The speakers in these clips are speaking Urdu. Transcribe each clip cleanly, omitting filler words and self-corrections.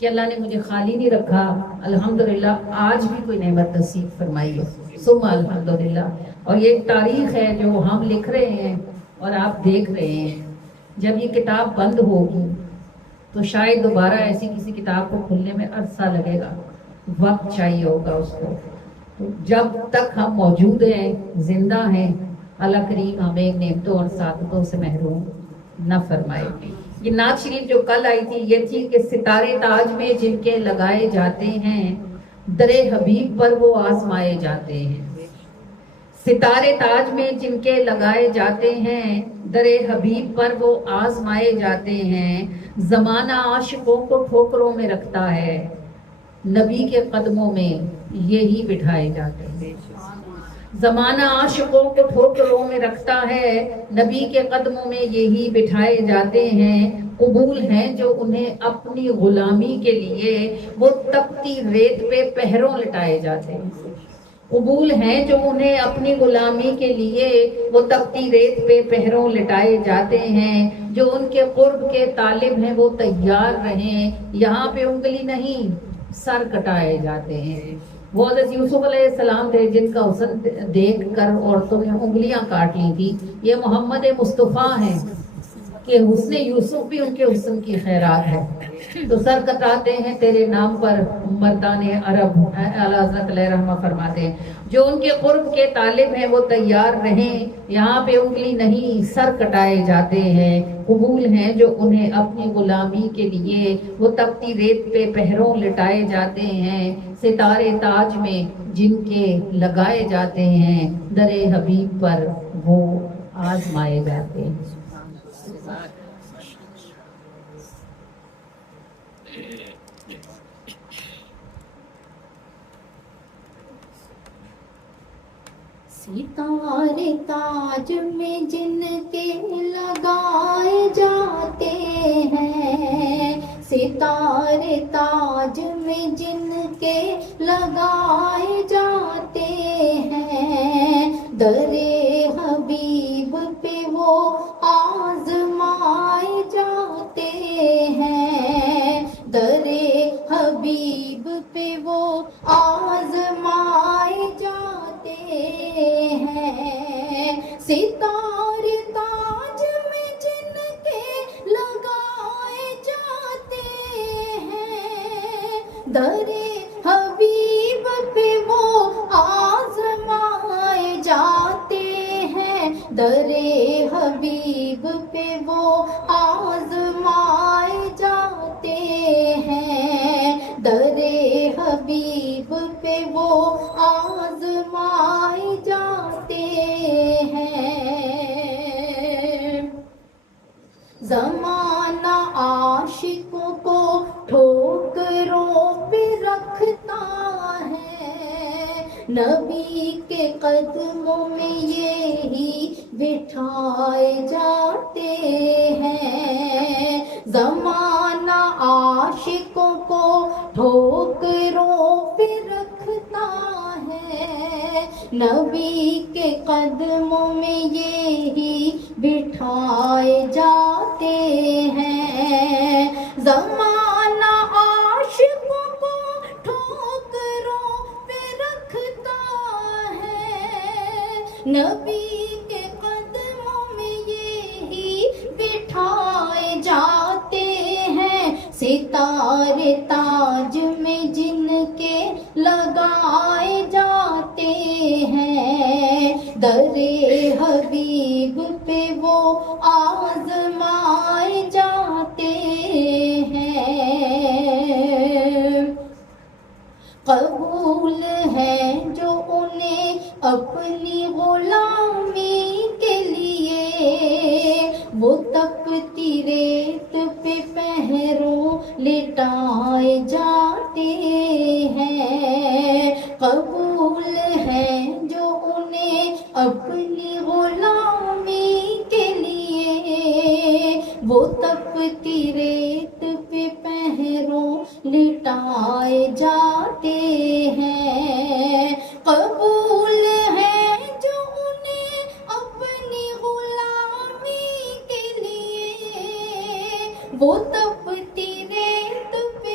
کہ اللہ نے مجھے خالی نہیں رکھا، الحمدللہ آج بھی کوئی نعمت نصیب فرمائی ہے، ثم الحمدللہ۔ اور یہ ایک تاریخ ہے جو ہم لکھ رہے ہیں اور آپ دیکھ رہے ہیں۔ جب یہ کتاب بند ہوگی تو شاید دوبارہ ایسی کسی کتاب کو کھلنے میں عرصہ لگے گا، وقت چاہیے ہوگا اس کو۔ تو جب تک ہم موجود ہیں، زندہ ہیں، اللہ کریم ہمیں نعمتوں اور سعادتوں سے محروم نہ فرمائے۔ یہ نعت شریف جو کل آئی تھی یہ تھی کہ ستارے تاج میں جن کے لگائے جاتے ہیں، در حبیب پر وہ آزمائے جاتے ہیں۔ ستارے تاج میں جن کے لگائے جاتے ہیں، در حبیب پر وہ آزمائے جاتے ہیں۔ زمانہ عاشقوں کو ٹھوکروں میں رکھتا ہے، نبی کے قدموں میں یہی بٹھائے جاتے ہیں۔ زمانہ عاشقوں کو ٹھوکروں میں رکھتا ہے، نبی کے قدموں میں یہی بٹھائے جاتے ہیں۔ قبول ہیں جو انہیں اپنی غلامی کے لیے، وہ تپتی ریت پہ پہروں لٹائے جاتے ہیں۔ قبول ہیں جو انہیں اپنی غلامی کے لیے، وہ تپتی ریت پہ پہروں لٹائے جاتے ہیں۔ جو ان کے قرب کے طالب ہیں وہ تیار رہیں، یہاں پہ انگلی نہیں سر کٹائے جاتے ہیں۔ وہ حضرت یوسف علیہ السلام تھے جن کا حسن دیکھ کر عورتوں نے انگلیاں کاٹ لی تھی۔ یہ محمد مصطفیٰ ہیں کہ حسن یوسف بھی ان کے حسن کی خیرات ہے، تو سر کٹاتے ہیں تیرے نام پر مردان عرب۔ اعلیٰ حضرت علیہ رحمہ فرماتے ہیں جو ان کے قرب کے طالب ہیں وہ تیار رہیں، یہاں پہ انگلی نہیں سر کٹائے جاتے ہیں۔ قبول ہیں جو انہیں اپنی غلامی کے لیے، وہ تپتی ریت پہ پہروں لٹائے جاتے ہیں۔ ستارے تاج میں جن کے لگائے جاتے ہیں، در حبیب پر وہ آزمائے جاتے ہیں۔ ستارے تاج میں جن کے لگائے جاتے ہیں، ستارے تاج میں جن کے لگائے جاتے ہیں، در حبیب پہ وہ آزمائے جاتے ہیں، در حبیب پہ وہ آزمائے جاتے ہیں۔ ستارے تاج میں جن کے لگائے جاتے ہیں، در حبیب پہ وہ آزمائے جاتے ہیں، در حبیب پہ وہ آزمائے جاتے ہیں، در حبیب پہ وہ آزمائے جاتے ہیں۔ زمانہ عاشقوں کو ٹھوکروں پہ رکھتا ہے، نبی کے قدموں میں یہی بٹھائے جاتے ہیں۔ زمانہ عاشقوں کو ٹھوکروں پہ رکھتا ہے، نبی کے قدموں میں یہی بٹھائے جاتے ہیں۔ زمانہ عاشقوں کو ٹھوکروں پہ رکھتا ہے، نبی کے قدموں میں یہی بٹھائے جاتے ہیں۔ ستارے تاج میں جن کے لگائے جاتے ہیں، در حبیب پہ وہ آزمائے جاتے ہیں۔ قبول ہے جو انہیں اپنی غلامی کے لیے، وہ تپتی ریت پہ پہروں لٹائے جاتے ہیں۔ قبول ہے جو انہیں اپنی غلامی کے لیے، وہ تپتی ریت پہ پہروں لٹائے جاتے ہیں۔ قبول ہے جو انہیں اپنی غلامی کے لیے، وہ تپتی ریت پہ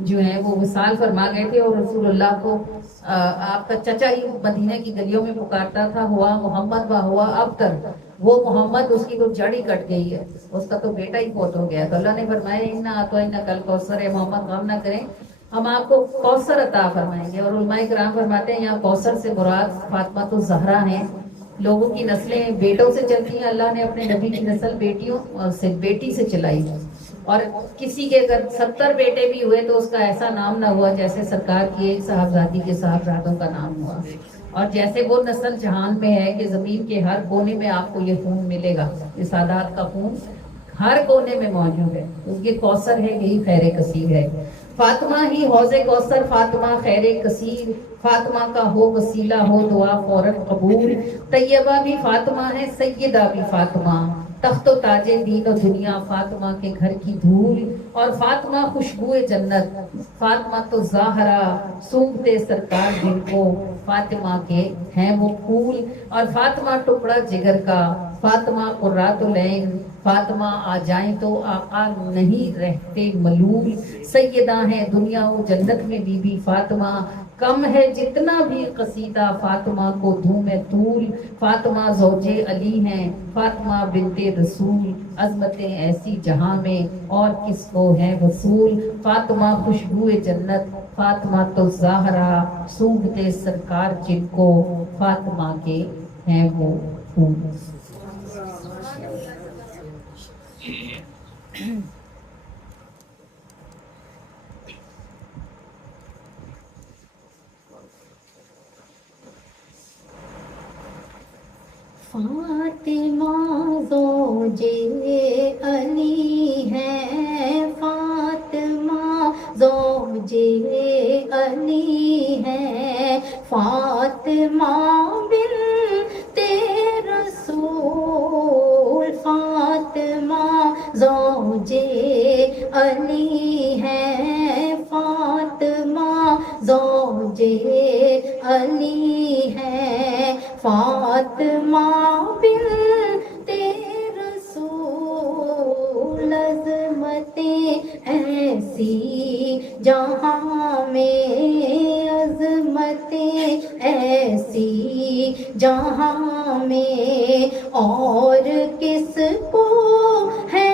جو ہیں وہ وصال فرما گئے تھے، اور رسول اللہ کو آپ کا چچا ہی مدینہ کی گلیوں میں پکارتا تھا، ہوا محمد و ہوا ابتر، وہ محمد، اس کی تو جڑ ہی کٹ گئی ہے، اس کا تو بیٹا ہی فوت ہو گیا۔ تو اللہ نے فرمایا انا اعطیناک الکوثر، ہے محمد غم نہ کریں، ہم آپ کو کوثر عطا فرمائیں گے۔ اور علماء کرام فرماتے ہیں یہاں کوثر سے مراد فاطمہ الزہرا ہیں۔ لوگوں کی نسلیں بیٹوں سے چلتی ہیں، اللہ نے اپنے نبی کی نسل بیٹیوں سے، بیٹی سے چلائی، اور کسی کے اگر 70 بیٹے بھی ہوئے تو اس کا ایسا نام نہ ہوا جیسے سرکار کی ایک صاحبزادی کے صاحبزادوں کا نام ہوا، اور جیسے وہ نسل جہان میں ہے کہ زمین کے ہر کونے میں آپ کو یہ خون ملے گا، یہ سادات کا خون ہر کونے میں موجود ہے، اس کے کوثر ہے، یہی خیر کثیر ہے۔ فاطمہ ہی حوض کوثر، فاطمہ خیر کثیر، فاطمہ کا ہو وسیلہ ہو دعا فوراً قبول، طیبہ بھی فاطمہ ہے، سیدہ بھی فاطمہ، تخت و تاج دین و دنیا فاطمہ کے گھر کی دھول، اور فاطمہ خوشبو جنت، فاطمہ تو زہرا سونگتے سرکار جن کو، فاطمہ کے ہیں وہ پھول، اور فاطمہ ٹکڑا جگر کا، فاطمہ قرۃ العین، فاطمہ آ جائیں تو آقا نہیں رہتے ملول، سیدہ ہیں دنیا و جنت میں بی بی فاطمہ، کم ہے جتنا بھی قصیدہ فاطمہ کو دوں میں طول، فاطمہ زوج علی ہیں، فاطمہ بنت رسول، عظمتیں ایسی جہاں میں اور کس کو ہے وصول، فاطمہ خوشبو جنت، فاطمہ تو زہرا سونگتے سرکار جن کو، فاطمہ کے ہیں وہ پھول۔ فاطمہ زوج علی ہے، فاطمہ زوج علی ہے، فاطمہ بنت رسول، فاطمہ زوج علی ہے، فاطمہ زوج علی ہے، فاطمہ بنت رسول، عظمتیں ایسی جہاں میں، عظمتیں ایسی جہاں میں اور کس کو ہے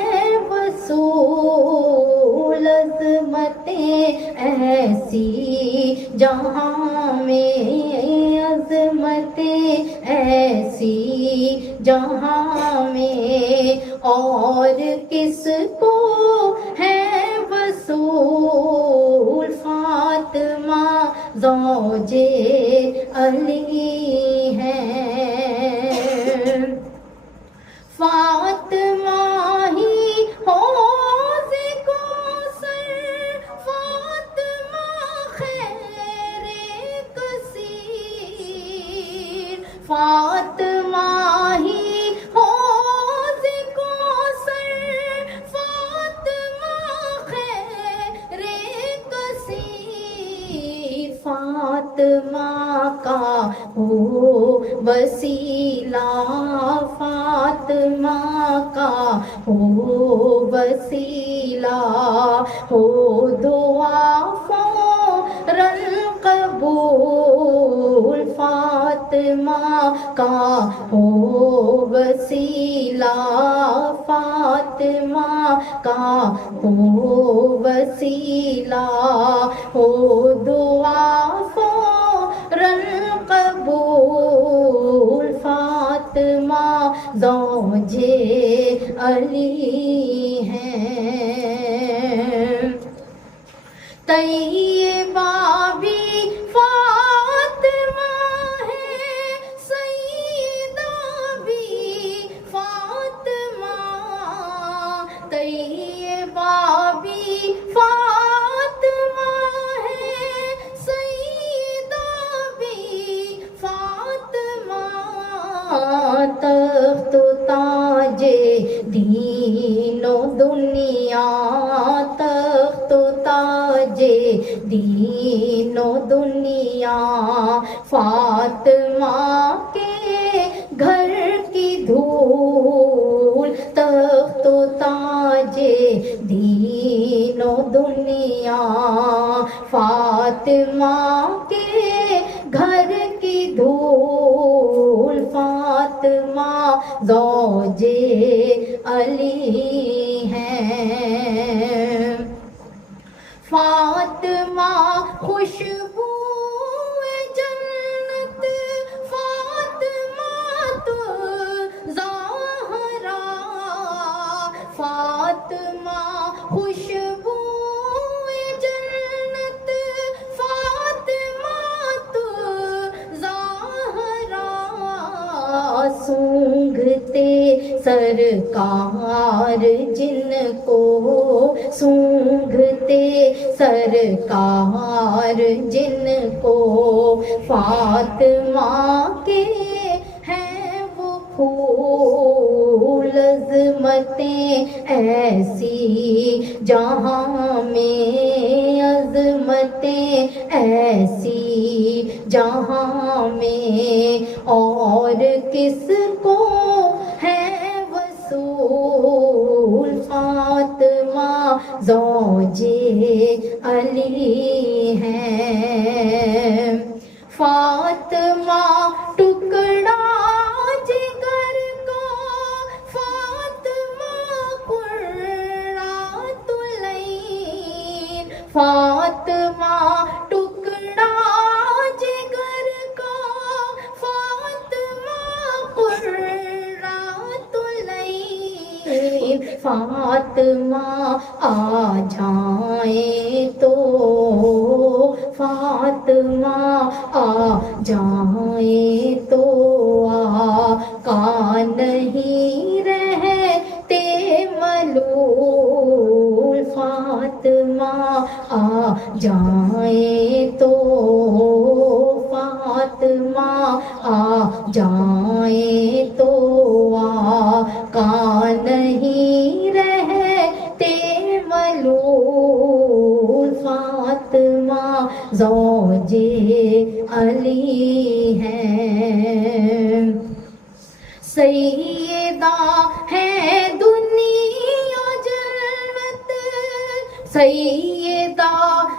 وصول، عظمتیں ایسی جہاں میں، عظمتیں ایسی جہاں میں اور کس کو ہے وصول، فاطمہ زوج علی ہے، فاطمہ ہی حوض کوثر، فاطمہ خیر کثیر، فاطمہ ہی حوض کوثر، فاطمہ خیر کثیر، فاطمہ کا ہو وسیلہ، فاطمہ کا ہو وسیلہ، ہو دعا فوراً قبول، فاطمہ کا ہو وسیلہ، فاطمہ کا ہو وسیلہ، ہو دعا فوراً قبول، فاطمہ زوج علی ہیں، طیبہ بھی فاطمہ ہے، سیدہ بھی فاطمہ، طیبہ بھی فاطمہ ہے، سیدہ بھی فاطمہ، تخت و تاج دین و دنیا، تخت و تاج دین و دنیا، فاطمہ کے گھر کی دھول، تخت و تاج دین و دنیا، زوجے علی ہیں فاطمہ خوشبو جنت فاطمہ تو زہرا فاطمہ خوشبو جنت فاطمہ تو زہرا سونگھتے سرکار جن کو سونگھتے سرکار جن کو فاطمہ کے ہیں وہ پھول عظمتیں ایسی جہاں میں عظمتیں ایسی جہاں میں اور کس کو ہے وصول فاطمہ زوجے علی ہیں فاطمہ ٹکڑا جگر کا فاطمہ قرۃ العین فاطمہ ٹکڑا جگر کا فاطمہ قرۃ العین فاطمہ آ جائیں تو فاطمہ آ جائیں تو آقا نہیں رہتے ملول فاطمہ آ جائیں تو فاطمہ آ جائیں تو آقا نہیں رہتے ملول فاطمہ زوجے علی ہیں سیدہ ہے دنیا جنت سیدہ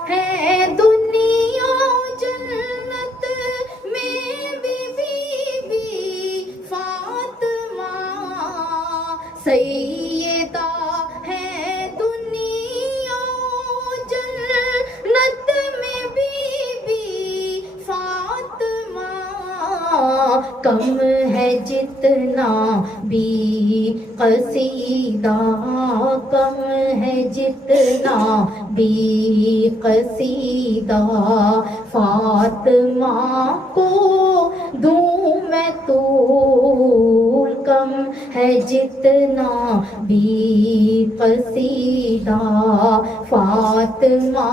ہے دنیا جنت میں بی فاطمہ سیدہ ہے دنیا جنت میں بی فاطمہ کم ہے جتنا بھی قصیدہ کم ہے جتنا بھی قصیدہ فاطمہ کو دوں میں طول کم ہے جتنا بھی قصیدہ فاطمہ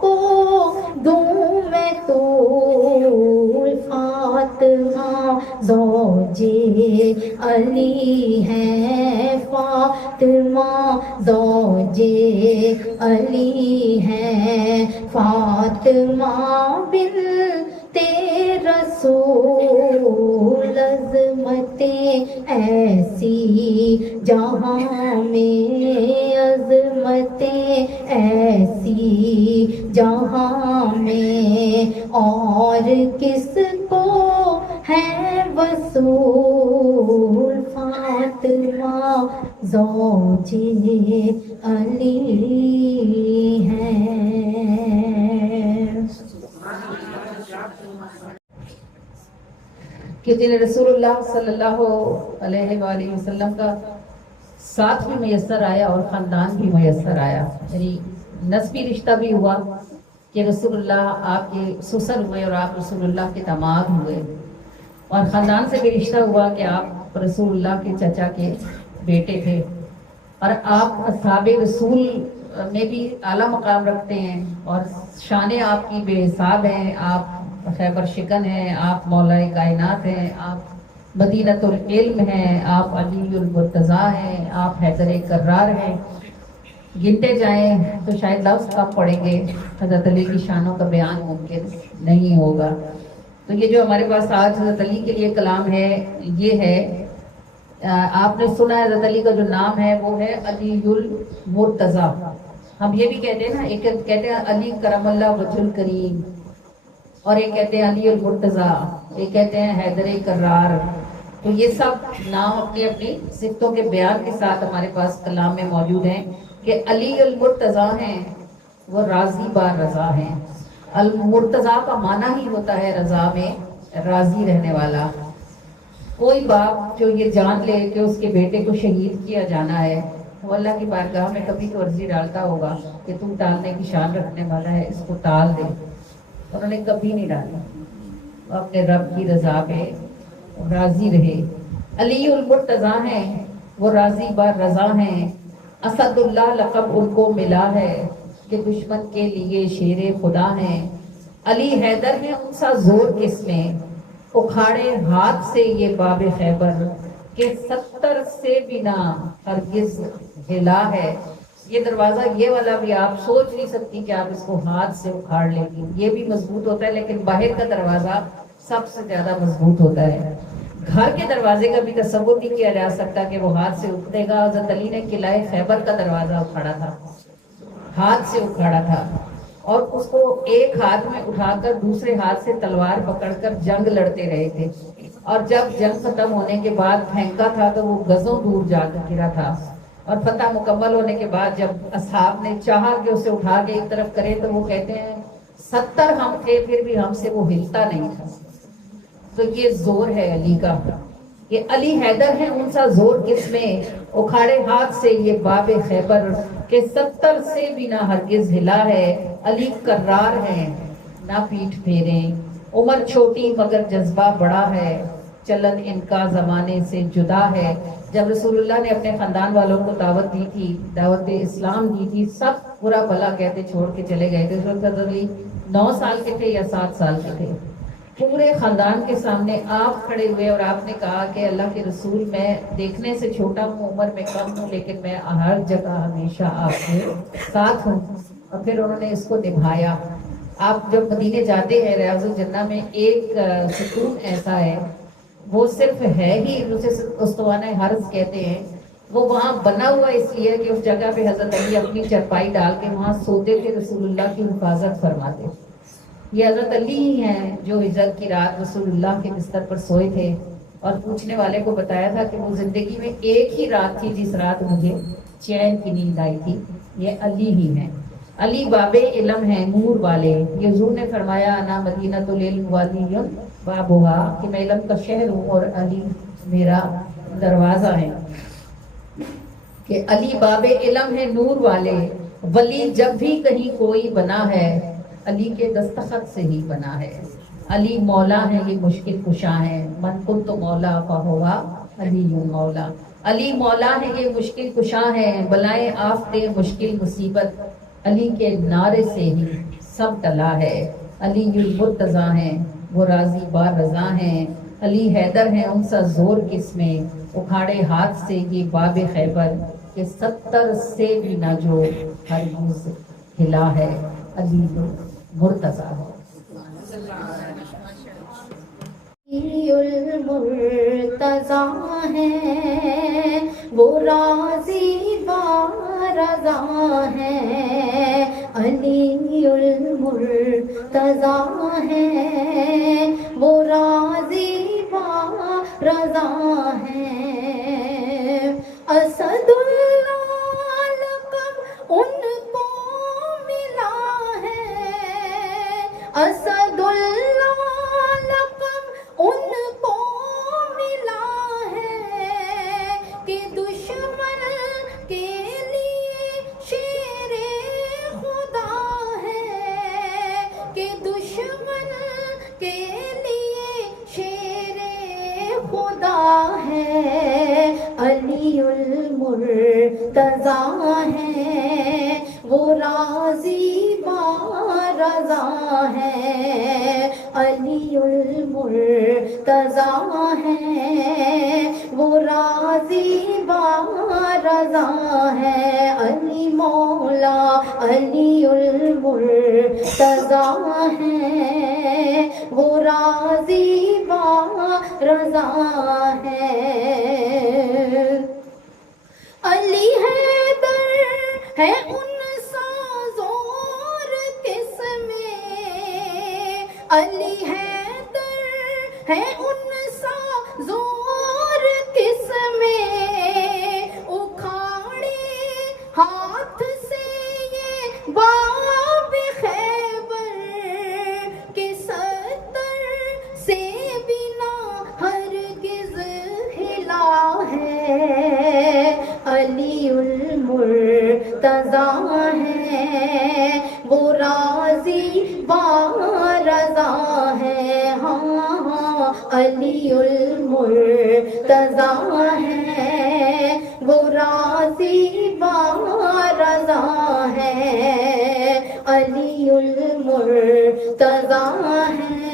کو دوں میں طول فاطمہ زوجے علی ہیں فاطمہ زوجے علی ہیں فاطمہ بنت رسول عظمتیں ایسی جہاں میں عظمتیں ایسی جہاں میں اور کس کو ہے وصول فاطمہ زوجے علی ہیں کہ جنہیں رسول اللہ صلی اللہ علیہ وآلہ وسلم کا ساتھ بھی میسر آیا اور خاندان بھی میسر آیا یعنی نسبی رشتہ بھی ہوا کہ رسول اللہ آپ کے سسر ہوئے اور آپ رسول اللہ کے داماد ہوئے اور خاندان سے بھی رشتہ ہوا کہ آپ رسول اللہ کے چچا کے بیٹے تھے اور آپ اصحاب رسول میں بھی اعلیٰ مقام رکھتے ہیں اور شان آپ کی بے حساب ہیں آپ خیبر شکن ہیں آپ مولا کائنات ہیں آپ مدینۃ العلم ہیں آپ علی المرتضیٰ ہیں آپ حیدر کرار ہیں گنتے جائیں تو شاید لفظ کم پڑیں گے حضرت علی کی شانوں کا بیان ممکن نہیں ہوگا تو یہ جو ہمارے پاس آج حضرت علی کے لیے کلام ہے یہ ہے آپ نے سنا ہے حضرت علی کا جو نام ہے وہ ہے علی المرتضیٰ ہم یہ بھی کہتے ہیں نا ایک کہتے ہیں علی کرم اللہ وجہ الکریم اور ایک کہتے ہیں علی المرتضیٰ ایک کہتے ہیں حیدر کرار تو یہ سب نام اپنی اپنی صفتوں کے بیان کے ساتھ ہمارے پاس کلام میں موجود ہیں کہ علی المرتضیٰ ہیں، وہ راضی بار رضا ہیں۔ المرتضیٰ کا معنی ہی ہوتا ہے رضا میں راضی رہنے والا۔ کوئی باپ جو یہ جان لے کہ اس کے بیٹے کو شہید کیا جانا ہے، وہ اللہ کی بارگاہ میں کبھی تو عرضی ڈالتا ہوگا کہ تم ٹالنے کی شان رکھنے والا ہے، اس کو ٹال دے۔ انہوں نے کبھی نہیں ڈالا، وہ اپنے رب کی رضا پہ راضی رہے۔ علی المرتضیٰ ہیں، وہ راضی بار رضا ہیں۔ اسد اللہ لقب ان کو ملا ہے کہ دشمن کے لیے شیر خدا ہیں۔ علی حیدر میں ان سا زور کس میں، اکھاڑے ہاتھ سے یہ باب خیبر کہ 70 سے بنا ہرگز ہلا ہے۔ یہ دروازہ یہ والا بھی آپ سوچ نہیں سکتی کہ آپ اس کو ہاتھ سے اکھاڑ لیں گی، یہ بھی مضبوط ہوتا ہے، لیکن باہر کا دروازہ سب سے زیادہ مضبوط ہوتا ہے۔ گھر کے دروازے کا بھی تصور نہیں کیا جا سکتا کہ وہ ہاتھ سے اکھڑے گا۔ حضرت علی نے قلعہ خیبر کا دروازہ اکھاڑا تھا، ہاتھ سے اکھاڑا تھا، اور اس کو ایک ہاتھ میں اٹھا کر دوسرے ہاتھ سے تلوار پکڑ کر جنگ لڑتے رہے تھے، اور جب جنگ ختم ہونے کے بعد پھینکا تھا تو وہ گزوں دور جا کر گرا تھا، اور فتح مکمل ہونے کے بعد جب اصحاب نے چاہا کہ اسے اٹھا کے ایک طرف کرے تو وہ کہتے ہیں 70 ہم تھے پھر بھی ہم سے وہ ہلتا نہیں تھا۔ تو یہ زور ہے علی کا، کہ علی حیدر ہے ان سا زور کس میں، اکھاڑے ہاتھ سے یہ باب خیبر کہ 70 سے بھی نہ ہرگز ہلا ہے۔ علی کرار ہے نہ پیٹھ پھیریں، عمر چھوٹی مگر جذبہ بڑا ہے، چلن ان کا زمانے سے جدا ہے۔ جب رسول اللہ نے اپنے خاندان والوں کو دعوت دی تھی، دعوت اسلام دی تھی، سب برا بھلا کہتے چھوڑ کے چلے گئے تھے۔ حضرت علی 9 سال کے تھے یا 7 سال کے تھے، پورے خاندان کے سامنے آپ کھڑے ہوئے اور آپ نے کہا کہ اللہ کے رسول، میں دیکھنے سے چھوٹا ہوں، عمر میں کم ہوں، لیکن میں ہر جگہ ہمیشہ آپ کے ساتھ ہوں۔ اور پھر انہوں نے اس کو نبھایا۔ آپ جب مدینے جاتے ہیں، ریاض الجنہ میں ایک ستون ایسا ہے، وہ صرف ہے ہی، اسے استوانہ حرز کہتے ہیں، وہ وہاں بنا ہوا اس لیے کہ اس جگہ پہ حضرت علی اپنی چرپائی ڈال کے وہاں سوتے تھے، رسول اللہ کی حفاظت فرماتے۔ یہ حضرت علی ہی ہیں جو ہجرت کی رات رسول اللہ کے بستر پر سوئے تھے، اور پوچھنے والے کو بتایا تھا کہ وہ زندگی میں ایک ہی رات تھی جس رات مجھے چین کی نیند آئی تھی۔ یہ علی ہی ہیں۔ علی باب علم ہیں، نور والے۔ یہ حضور نے فرمایا انا مدینۃ العلم وعلی بابھا، کہ میں علم کا شہر ہوں اور علی میرا دروازہ ہے۔ کہ علی باب علم ہے، نور والے، ولی جب بھی کہیں کوئی بنا ہے علی کے دستخط سے ہی بنا ہے۔ علی مولا ہے، یہ مشکل کشا ہے، من کنت مولا فہوا علی مولا۔ علی مولا ہے، یہ مشکل کشا ہے، بلائیں آفتے مشکل مصیبت علی کے نعرے سے ہی سب ٹلا ہے۔ علی المرتضیٰ ہیں، وہ راضی بار رضا ہیں۔ علی حیدر ہیں، ان سا زور کس میں، اکھاڑے ہاتھ سے یہ باب خیبر کہ 70 سے بھی نہ جو ہرگز ہلا ہے۔ علی مرتضیٰ ہے۔ علی المرتضیٰ ہے، وہ راضی بارضا ہے۔ علی المرتضیٰ ہے، وہ راضی بارضا ہے۔ اسد اللہ لقب ان کو ملا ہے، اسد اللہ لقب ان کو ملا ہے کہ دشمن کے لیے شیر خدا ہے، کہ دشمن کے لیے شیر خدا ہے۔ علی المرتضیٰ ہے، وہ راضی بارضا ہے۔ علی المرتضیٰ ہے، وہ راضی بارضا ہے۔ علی مولا علی المرتضیٰ ہے، وہ راضی بارضا ہے۔ علی حیدر ہے ان سا زور کس میں، علی حیدر ہے ان سا زور مرتضی ہے، وہ راضی رضا ہے، ہاں علی المرتضی ہے، وہ راضی رضا ہے، علی المرتضی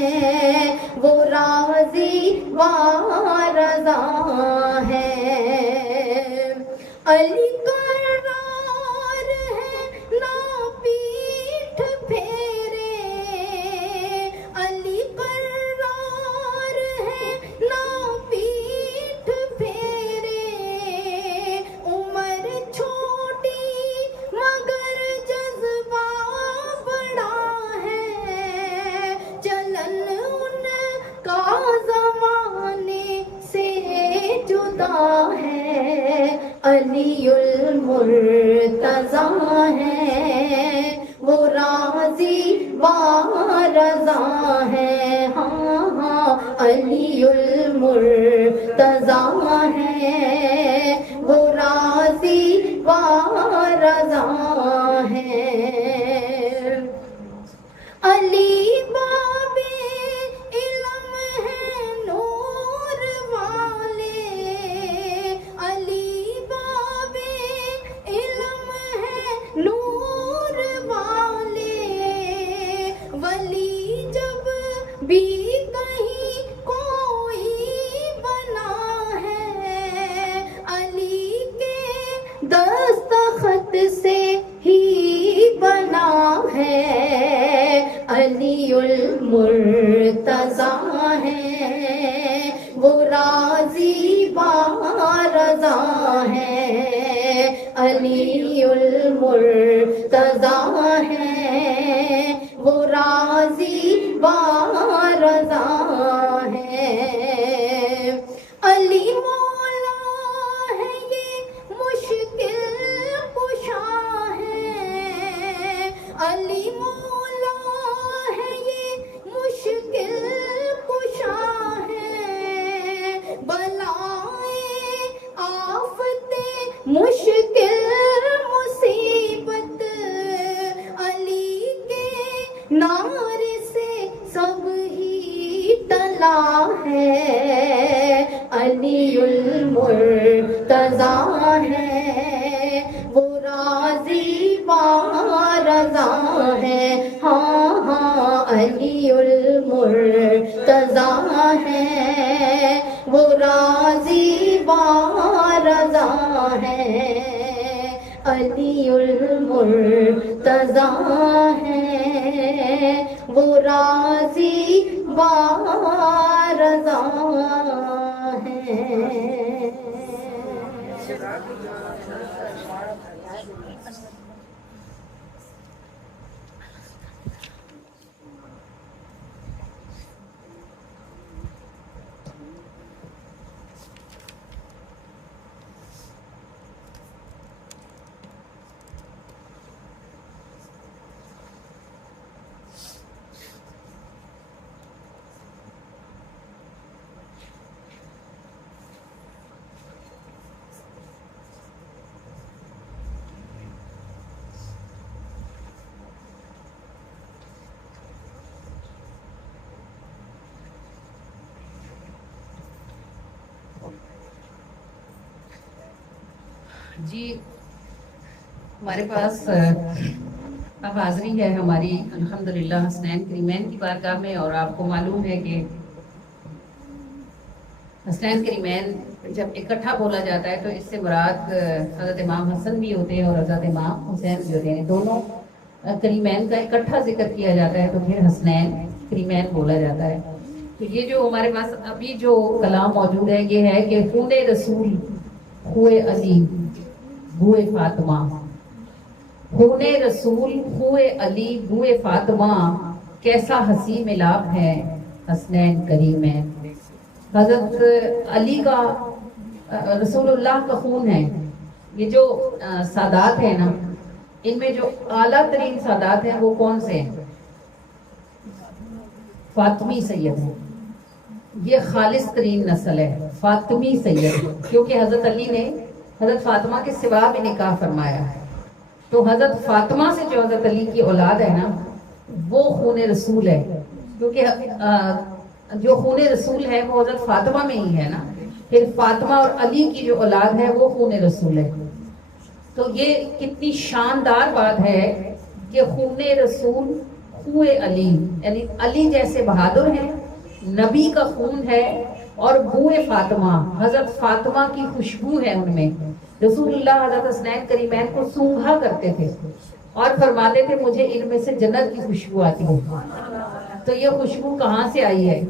ہے، وہ راضی رضا ہے، علی قرار ہے نہ پیٹھ پھیرے، علی قرار ہے نہ پیٹھ پھیرے، عمر چھوٹی مگر جذبہ بڑا ہے، چلن ان کا زمانے سے جدا ہے، علی المرتضی ہے، وہ راضی رضا ہے، ہاں علی المرتضی ہے، وہ راضی رضا ہے، علی باب علم ہے نور والے، علی باب علم ہے نور والے، ولی جب بھی کہیں کوئی بنا ہے، علی کے دستخط سے ہی بنا ہے، علی المرتضی ہے، وہ راضی رضا ہے، علی المرتضی ہے، وہ راضی رضا ہے، علی مولا ہے یہ مشکل کشا ہے، علی مولا ہے یہ مشکل کشا ہے، بلائیں آفتیں مشکل مصیبت، علی کے نعرے سے سب ہی ٹلا ہے، علی المرتضی ہے، وہ راضی رضا ہے، ہاں علی المرتضی ہے، وہ راضی رضا ہے، علی المرتضی ہے، وہ راضی رضا ہے۔ جی ہمارے پاس اب حاضری ہے ہماری الحمدللہ حسنین کریمین کی بارگاہ میں، اور آپ کو معلوم ہے کہ حسنین کریمین جب اکٹھا بولا جاتا ہے تو اس سے مراد حضرت امام حسن بھی ہوتے ہیں اور حضرت امام حسین بھی ہوتے ہیں، دونوں کریمین کا اکٹھا ذکر کیا جاتا ہے تو پھر حسنین کریمین بولا جاتا ہے۔ تو یہ جو ہمارے پاس ابھی جو کلام موجود ہے یہ ہے کہ خون رسول خوئے علی بوئے فاطمہ، خون رسول خوئے علی بوئے فاطمہ، کیسا حسین ملاپ ہے حسنین کریمین۔ حضرت علی کا رسول اللہ کا خون ہے۔ یہ جو سادات ہیں نا، ان میں جو اعلیٰ ترین سادات ہیں وہ کون سے ہیں؟ فاطمی سید ہیں۔ یہ خالص ترین نسل ہے فاطمی سید، کیونکہ حضرت علی نے حضرت فاطمہ کے سوا بھی نکاح فرمایا ہے۔ تو حضرت فاطمہ سے جو حضرت علی کی اولاد ہے نا وہ خون رسول ہے، کیونکہ جو خون رسول ہے وہ حضرت فاطمہ میں ہی ہے نا، پھر فاطمہ اور علی کی جو اولاد ہے وہ خون رسول ہے۔ تو یہ کتنی شاندار بات ہے کہ خون رسول خون علی، یعنی علی جیسے بہادر ہیں، نبی کا خون ہے، اور بوئے فاطمہ، حضرت فاطمہ کی خوشبو ہے ان میں۔ رسول اللہ حضرت حسنین کریمین کو سونگھا کرتے تھے اور فرماتے تھے مجھے ان میں سے جنت کی خوشبو آتی ہے۔ تو یہ خوشبو کہاں سے آئی ہے؟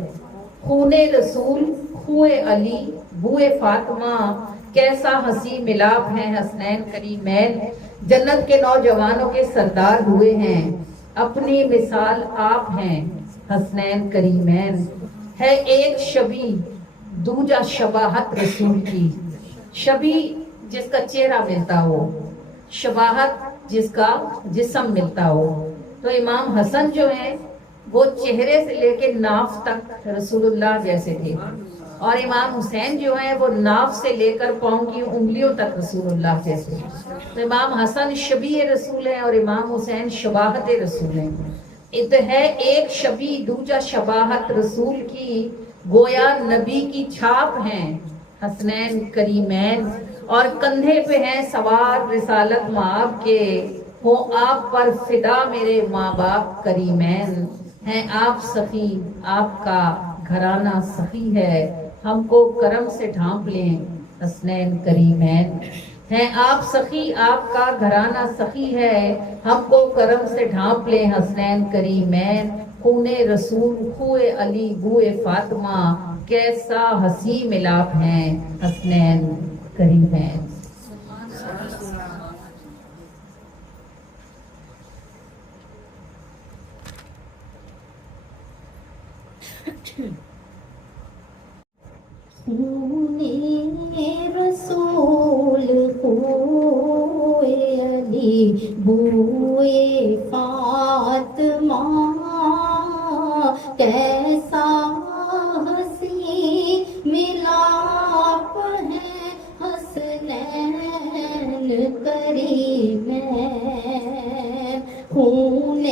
خون رسول خون علی بوئے فاطمہ، کیسا حسی ملاپ ہیں حسنین کریمین، جنت کے نوجوانوں کے سردار ہوئے ہیں، اپنی مثال آپ ہیں حسنین کریمین۔ ہے ایک شبی دوجا شباہت رسول کی، شبی جس کا چہرہ ملتا ہو، شباہت جس کا جسم ملتا ہو۔ تو امام حسن جو ہیں وہ چہرے سے لے کے ناف تک رسول اللہ جیسے تھے، اور امام حسین جو ہیں وہ ناف سے لے کر پاؤں کی انگلیوں تک رسول اللہ جیسے ہیں۔ تو امام حسن شبیہ رسول ہیں اور امام حسین شباہت رسول ہیں۔ ہے ایک شبی دوجا شباہت رسول کی، گویا نبی کی چھاپ ہیں حسنین کریمین، اور کندھے پہ ہیں سوار رسالت مآب کے، ہو آپ پر فدا میرے ماں باپ کریمین۔ ہیں آپ سخی آپ کا گھرانہ سخی ہے، ہم کو کرم سے ڈھانپ لیں حسنین کریمین۔ ہیں آپ سخی آپ کا گھرانہ سخی ہے، ہم کو کرم سے ڈھانپ لیں حسنین کریمین۔ خون رسول خون علی بوئے فاطمہ، کیسا حسی ملاپ ہیں حسنین کریمین۔ خون رسول خوئے علی بوئے فاطمہ، کیسا حسین ملاپ ہے حسنین کریمین۔ خون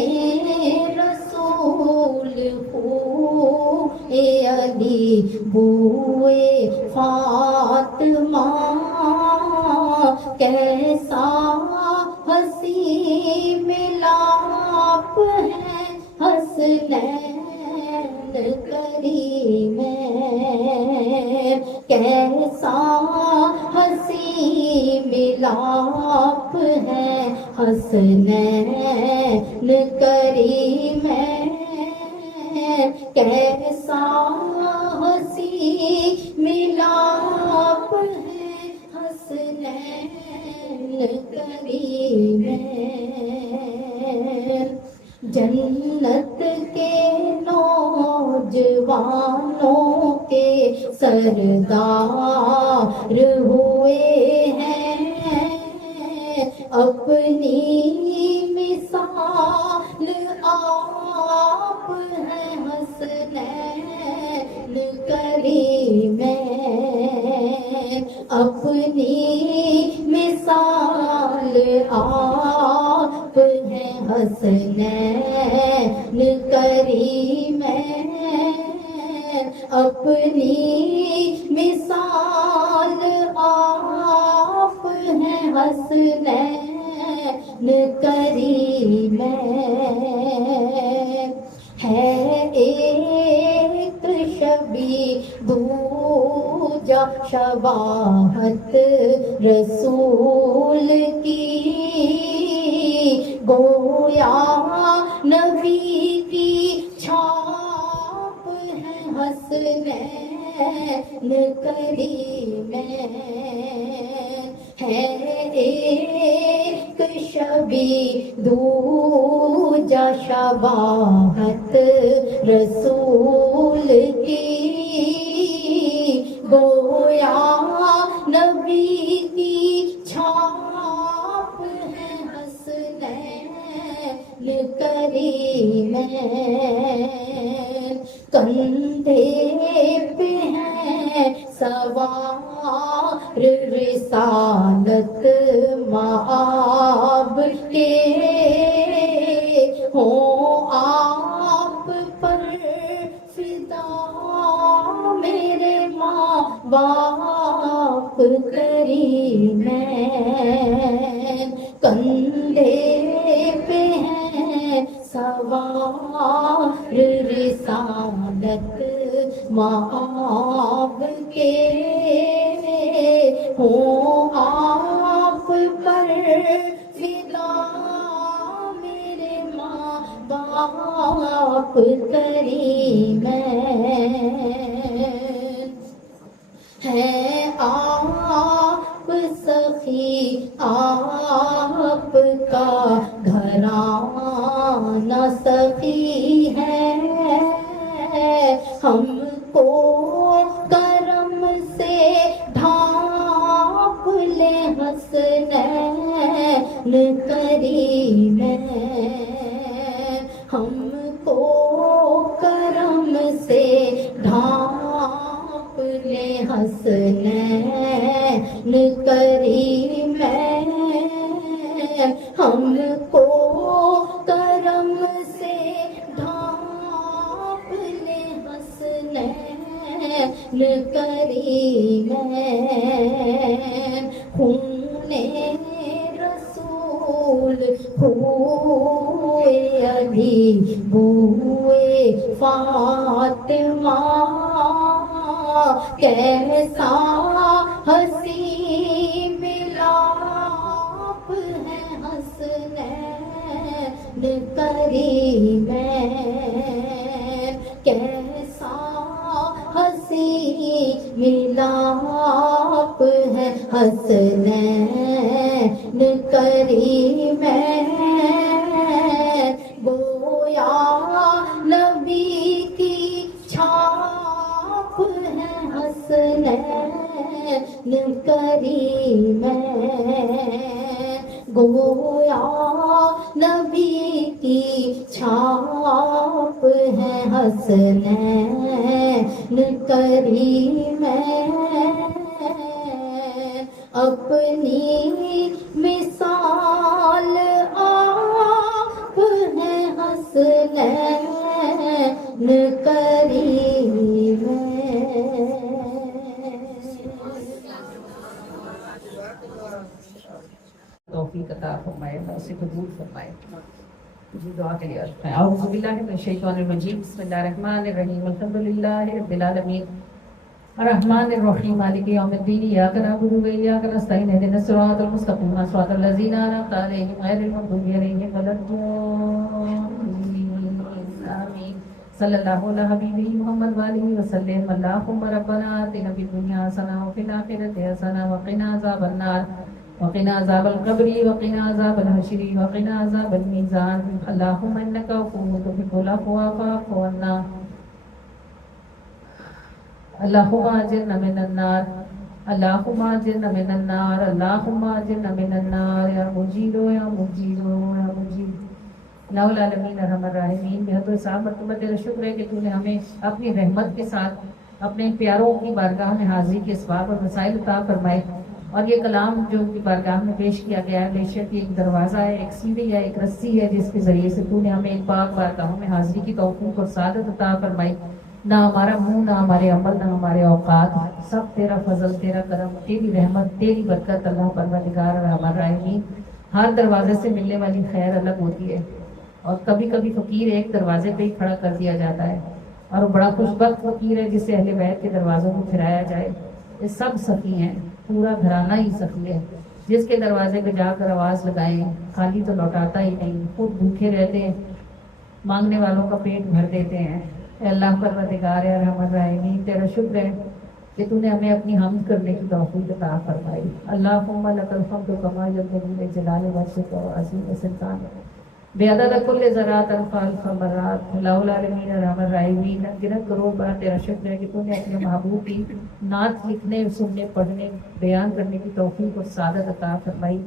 رسول خوئے علی بوئے فاطمہ، کیسا حسی ملاپ ہے حسنین کریمین۔ کیسا حسی ملاپ ہے حسنین کریمین، کیسا حسی ملاپ ہے حسنین کریمین۔ جنت کے نوجوانوں کے سردار ہوئے ہیں، اپنی مثال آپ ہیں حسنین کریمین۔ اپنی مثال آپ ہیں حسنین کریمین۔ اپنی مثال آپ ہیں حسنین کریمین۔ ہے ایک شبی دوجا شباہت رسول کی، گویا نبی کی چھاپ ہے حسنین کریمین۔ ہے ایک شبی دوجا شباہت رسول کی، گویا نبی کی چھاپ ہے حسنین کریمین۔ کندھے پہ ہیں سوار رسالت رسالت مآب کے ہوں آپ پر فدا میرے ماں باپ کریمین کندھے پہ ہیں سوار رسالت مآب کے ہوں آپ پر فدا میرے ماں باپ کریمین ہے آپ سخی آپ کا گھرانہ سخی ہے ہم کو کرم سے ڈھانپ لے حسنین کریمین ہم کو کرم سے ڈھانپ لے حسنین کریمین ہم کو کرم سے ڈھانپ لے حسنین کریمین خون رسول ہوئے ابھی بوئے فاطمہ کیسا حسین ملاپ ہے حسنین کریمین کیسا حسین ملاپ ہے حسنین کریمین گویا نبی کی چھاپ ہے حسنین کریمین گویا نبی کی چھاپ ہے حسنین کریمین اپنی مثال آپ ہیں حسنین کریمین توفیق عطا فرمائے، اسے قبول فرمائے. جی دعا کے لیے اعوذ باللہ من الشیطان الرجیم بسم اللہ الرحمن الرحیم الحمد للہ رب العالمین الرحمن الرحیم مالک یوم الدین ایاک نعبد و ایاک نستعین اهدنا الصراط المستقیم صراط الذین انعمت علیہم غیر المغضوب علیہم ولا الضالین آمین. صلی اللہ علی حبیبہ محمد وآلہ وسلم. اللہم ربنا آتنا فی الدنیا حسنہ وفی الآخرۃ حسنہ وقنا عذاب النار وقنا عذاب القبر وقنا عذاب الحشر وقنا عذاب الميزان. اللهم انك عفو تحب العفو فاعف عنا. اللهم اجرنا من النار اللهم اجرنا من النار اللهم اجرنا من النار یا مجید یا مجید یا مجید. اللہ العالمین ارحم الراحمین بہت صاحب مرتبہ تیرا شکر ہے کہ تو نے ہمیں اپنی رحمت کے ساتھ اپنے پیاروں کی بارگاہ میں حاضری کے اسباب اور مسائل عطا فرمائے. اور یہ کلام جو کی بارگاہ میں پیش کیا گیا ہے بے شک یہ ایک دروازہ ہے، ایک سیڑھی ہے، ایک رسی ہے جس کے ذریعے سے تو نے ہمیں ایک پاک بارگاہوں میں حاضری کی توفیق اور سعادت عطا فرمائی. نہ ہمارا منہ نہ ہمارے عمل نہ ہمارے اوقات، سب تیرا فضل تیرا کرم تیری رحمت تیری برکت. اللہ پروردگار ارحم الراحمین. ہر دروازے سے ملنے والی خیر الگ ہوتی ہے اور کبھی کبھی فقیر ایک دروازے پہ ہی کھڑا کر دیا جاتا ہے اور وہ بڑا خوش بخت فقیر ہے جسے اہل بیت کے دروازوں کو پھرایا جائے. یہ سب سخی ہیں، پورا گھرانہ ہی سخی ہے. جس کے دروازے پہ جا کر آواز لگائیں خالی تو لوٹاتا ہی نہیں، خود بھوکے رہتے ہیں، مانگنے والوں کا پیٹ بھر دیتے ہیں. اے اللہ پروردگار ارحم الراحمین تیرا شکر ہے کہ تو نے ہمیں اپنی حمد کرنے کی توفیق عطا فرمائی. اللہم لک الحمد کما یلیق بجلال وجهک وعظیم سلطانک بعدد کل ذرات الف مرات. اللہ العالمین ارحم الراحمین گنت کروڑ بار تیرا شکر ہے کہ تو نے اپنے محبوب کی نعت لکھنے سننے پڑھنے بیان کرنے کی توفیق اور سعادت عطا فرمائی.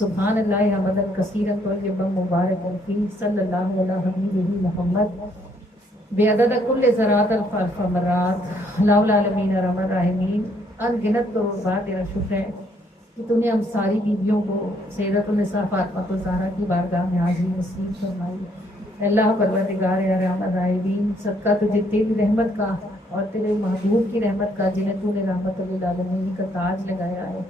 سبحان اللہ حمدا کثیرا طیبا مبارکا فیہ صلی اللہ علی حبیبہ محمد بعدد کل ذرات الف مرات. اللہ العالمین ارحم الراحمین ان گنت کروڑ بار تیرا شکر ہے کہ تو نے ہم ساری بیویوں کو سیدۃ فاطمہ الزہرا کی بارگاہ میں حاضری نصیب فرمائی۔ اللہ پروردگار رحمت رحیم، صدقہ تجھے تیری رحمت کا اور تیرے محبوب کی رحمت کا جنہیں تو نے رحمت للعالمین کا تاج لگایا ہے،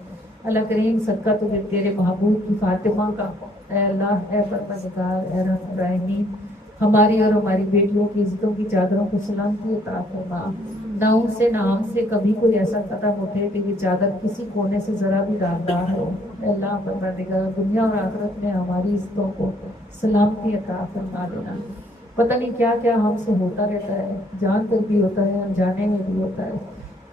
اللہ کریم صدقہ تجھے تیرے محبوب کی فاطمہ کا، اے اللہ، اے پروردگار، اے رحمت رحیم، ہماری اور ہماری بیٹیوں کی عزتوں کی چادروں کو سلامتی عطا فرما۔ نہ ان سے نہ ہم سے کبھی کوئی ایسا قدم اٹھے کہ یہ چادر کسی کونے سے ذرا بھی داغدار ہو۔ اے اللہ پروردگار، دنیا اور آخرت میں ہماری عزتوں کو سلامتی عطا فرما دینا۔ پتہ نہیں کیا کیا ہم سے ہوتا رہتا ہے، جان کر بھی ہوتا ہے، انجانے میں بھی ہوتا ہے۔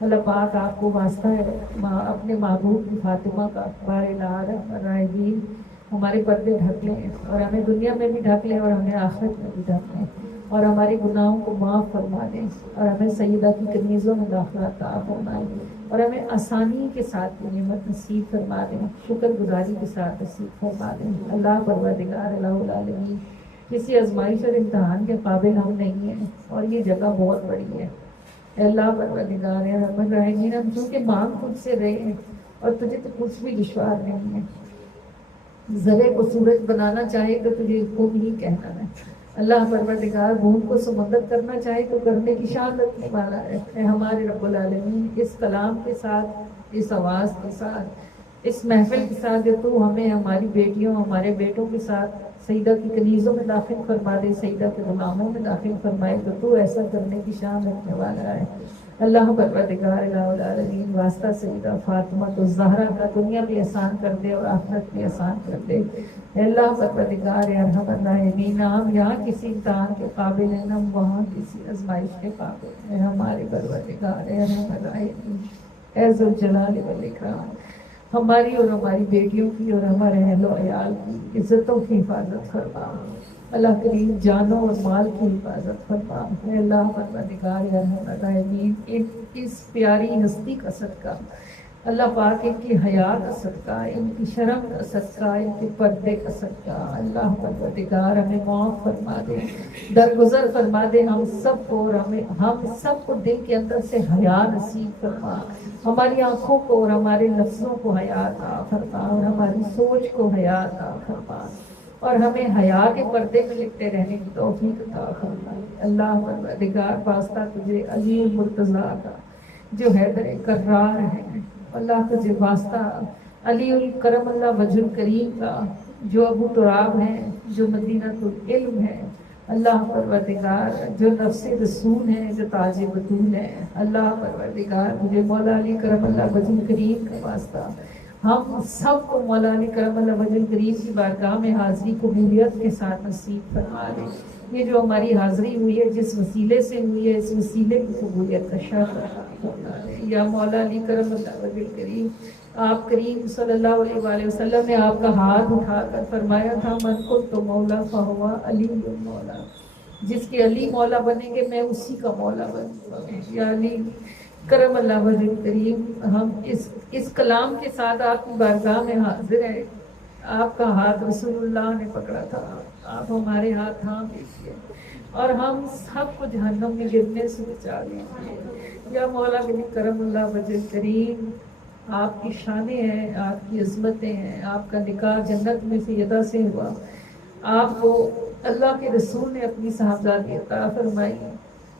اللہ پاک آپ کو واسطہ ہے اپنے محبوب کی فاطمہ کا، بار الہ راہبین ہمارے پردے ڈھک لیں اور ہمیں دنیا میں بھی ڈھک لیں اور ہمیں آخرت میں بھی ڈھک لیں، اور ہمارے گناہوں کو معاف فرما دیں، اور ہمیں سیدہ کی کنیزوں میں داخلہ عطا فرمائیں، اور ہمیں آسانی کے ساتھ یہ نعمت نصیب فرما دیں، شکر گزاری کے ساتھ نصیب فرما دیں۔ اللہ پروردگار الہ العالمین، کسی آزمائش اور امتحان کے قابل ہم نہیں ہیں، اور یہ جگہ بہت بڑی ہے۔ اے اللہ پروردگار رحمت رحیم، ہم چونکہ مانگ خود سے رہے ہیں اور تجھے تو کچھ بھی دشوار نہیں ہے۔ ذرے کو سورج بنانا چاہے تو تجھے خود ہی کہنا ہے۔ اللہ پروردگار بھون کو سمندر کرنا چاہے تو کرنے کی شان رکھنے والا ہے۔ اے ہمارے رب العالمین، اس کلام کے ساتھ، اس آواز کے ساتھ، اس محفل کے ساتھ جو تو ہمیں ہماری بیٹیوں ہمارے بیٹوں کے ساتھ سیدہ کی کنیزوں میں داخل فرما دے، سیدہ کے غلاموں میں داخل فرمائے، تو ایسا کرنے کی شان رکھنے والا ہے۔ اللہ پروردگار الہ العالمین، واسطہ سیدہ فاطمہ الزہرا کا دنیا بھی آسان کر دے اور آخرت بھی آسان کر دے۔ اے اللہ پروردگار ارحم الراحمین، ہم یہاں کسی امتحان کے قابل ہیں، ہم وہاں کسی آزمائش کے قابل ہیں۔ ہمارے پروردگار ارحم الراحمین، اے ذوالجلال والاکرام، ہماری اور ہماری بیٹیوں کی اور ہمارے اہل و عیال کی عزتوں کی حفاظت فرما۔ اللہ کریم جانوں اور مال کی حفاظت فرما۔ اے اللہ پروردگار ارحم الراحمین، اس پیاری ہستی کا صدقہ، اللہ پاک ان کی حیا کا صدقہ، ان کی شرم کا صدقہ، ان کے پردے کا صدقہ، اللہ پروردگار ہمیں معاف فرما دے، درگزر فرما دے ہم سب کو، اور ہم سب کو دل کے اندر سے حیا نصیب فرما، ہماری آنکھوں کو اور ہمارے لفظوں کو حیا عطا فرما، اور ہماری سوچ کو حیا عطا فرما، اور ہمیں حیا کے پردے میں لپٹے رہنے کی توفیق عطا فرما۔ اللہ پروردگار واسطہ تجھے علی المرتضیٰ کا جو حیدر کرار ہے، اللہ تجھے واسطہ علی الکرم اللہ وجہ الکریم کا جو ابو تراب ہیں، جو مدینہ العلم ہے، اللہ پروردگار جو نفس رسول ہیں، جو تاج بطول ہیں، اللہ پروردگار مجھے مولا علی کرم اللہ وجہ الکریم کا واسطہ ہم سب کو مولا علی کرم اللہ وجہ الکریم کی بارگاہ میں حاضری قبولیت کے ساتھ نصیب فرما دے۔ یہ جو ہماری حاضری ہوئی ہے، جس وسیلے سے ہوئی ہے، اس وسیلے کی قبولیت کا شرف یا مولا علی کرم اللہ وجہ الکریم، آپ کریم صلی اللہ علیہ وآلہ وسلم نے آپ کا ہاتھ اٹھا کر فرمایا تھا، من کنت مولا فہو علی مولا، جس کے علی مولا بنیں گے میں اسی کا مولا بنوں گا۔ یا علی کرم اللہ وجہ الکریم، ہم اس کلام کے ساتھ آپ کی بارگاہ میں حاضر ہیں۔ آپ کا ہاتھ رسول اللہ نے پکڑا تھا، آپ ہمارے ہاتھ تھام لیجیے اور ہم سب کو جہنم میں گرنے سے بچا لیجیے۔ یا مولا علی کرم اللہ وجہ الکریم، آپ کی شانیں ہیں، آپ کی عظمتیں ہیں، آپ کا نکاح جنت میں سیدہ سے ہوا، آپ کو اللہ کے رسول نے اپنی صاحبزادی عطا فرمائی،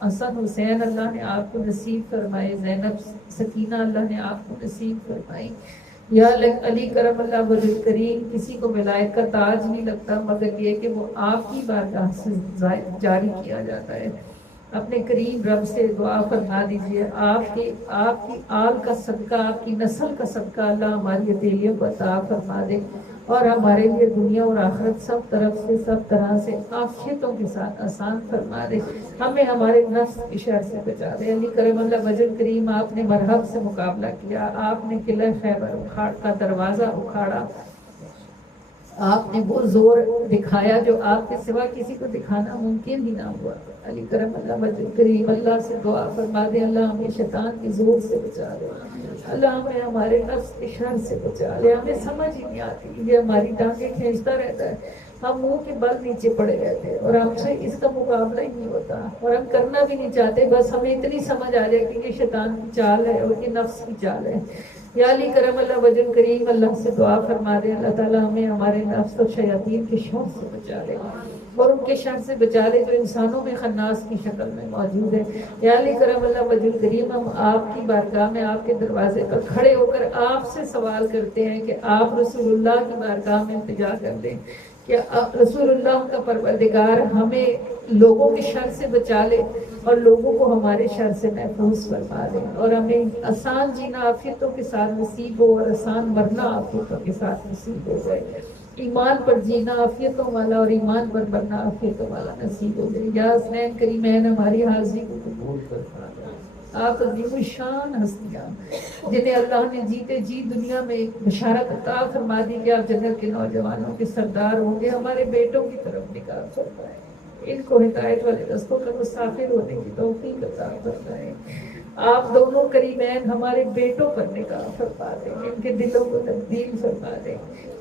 حسن حسین اللہ نے آپ کو نصیب فرمائے، زینب سکینہ اللہ نے آپ کو نصیب فرمائی۔ یا علی کرم اللہ وجہ الکریم، کسی کو ولایت کا تاج نہیں لگتا مگر یہ کہ وہ آپ کی بارگاہ سے جاری کیا جاتا ہے۔ اپنے کریم رب سے دعا فرما دیجیے، آپ کی آل کا صدقہ، آپ کی نسل کا صدقہ اللہ ہماری ہتھیلیوں کو عطا فرما دے، اور ہمارے لیے دنیا اور آخرت سب طرف سے سب طرح سے عافیتوں کے ساتھ آسان فرما دے، ہمیں ہمارے نفس کی شر سے بچا دے۔ علی کرم اللہ وجہ الکریم، آپ نے مرحب سے مقابلہ کیا، آپ نے قلعہ خیبر کا دروازہ اکھاڑا، آپ نے وہ زور دکھایا جو آپ کے سوا کسی کو دکھانا ممکن ہی نہ ہوا۔ علی کرم اللہ وجہ الکریم، اللہ سے دعا فرما دے، اللہ ہمیں شیطان کی زور سے بچا دے، اللہ ہمیں ہمارے نفس کے شر سے بچا لے۔ ہمیں سمجھ ہی نہیں آتی، یہ ہماری ٹانگیں کھینچتا رہتا ہے، ہم منہ کے بل نیچے پڑے رہتے ہیں اور ہم سے اس کا مقابلہ ہی نہیں ہوتا، اور ہم کرنا بھی نہیں چاہتے، بس ہمیں اتنی سمجھ آ جائے کہ یہ شیطان کی چال ہے اور یہ نفس کی چال ہے۔ یا علی کرم اللہ وجل کریم، اللہ سے دعا فرما دے اللہ تعالیٰ ہمیں ہمارے نفس و شیاطین کے شر سے بچا لے اور ان کے شر سے بچا لے جو انسانوں میں خناس کی شکل میں موجود ہے۔ یا علی کرم اللہ وجل کریم، ہم آپ کی بارگاہ میں آپ کے دروازے پر کھڑے ہو کر آپ سے سوال کرتے ہیں کہ آپ رسول اللہ کی بارگاہ میں التجا کر دیں کہ رسول اللہ کا پروردگار ہمیں لوگوں کے شر سے بچا لے اور لوگوں کو ہمارے شر سے محفوظ فرما دے اور ہمیں آسان جینا عافیتوں کے ساتھ نصیب ہو اور آسان مرنا عافیتوں کے ساتھ نصیب ہو جائے۔ ایمان پر جینا عافیتوں والا اور ایمان پر مرنا عافیتوں والا نصیب ہو جائے۔ یا حسنین کریمین ہماری حاضری کو قبول فرما دے۔ آپ عظیم الشان ہستیاں جنہیں اللہ نے جیتے جی دنیا میں ایک بشارت عطا فرما دی کہ آپ جنت کے نوجوانوں کے سردار ہوں گے، ہمارے بیٹوں کی طرف نگاہ فرمائیں، ان کو ہدایت والے رستوں کا مسافر ہونے کی توفیق عطا فرمائیں۔ آپ دونوں کریمین ہمارے بیٹوں پر نگاہ فرما دیں، ان کے دلوں کو تبدیل فرما دیں۔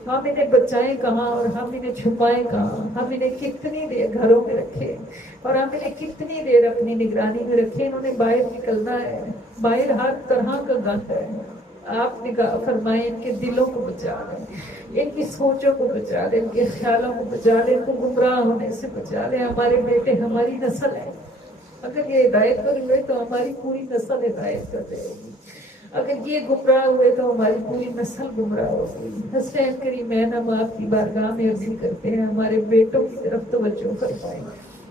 ہم انہیں بچائیں کہاں اور ہم انہیں چھپائیں کہاں، ہم انہیں کتنی دیر گھروں میں رکھیں اور ہم انہیں کتنی دیر اپنی نگرانی میں رکھیں، انہوں نے باہر نکلنا ہے، باہر ہر طرح کا گند ہے۔ آپ نگاہ فرمائیں، ان کے دلوں کو بچا لیں، ان کی سوچوں کو بچا لیں، ان کے خیالوں کو بچا لیں، ان کو گمراہ ہونے سے بچا لیں۔ ہمارے بیٹے ہماری نسل ہے، اگر یہ ہدایت پر ہوئے تو ہماری پوری نسل ہدایت کر رہے گی، اگر یہ گمراہ ہوئے تو ہماری پوری نسل گمراہ ہوگی۔ حسین کریمین ہم آپ کی بارگاہ میں عرضی کرتے ہیں ہمارے بیٹوں کی طرف توجہ فرمائیں،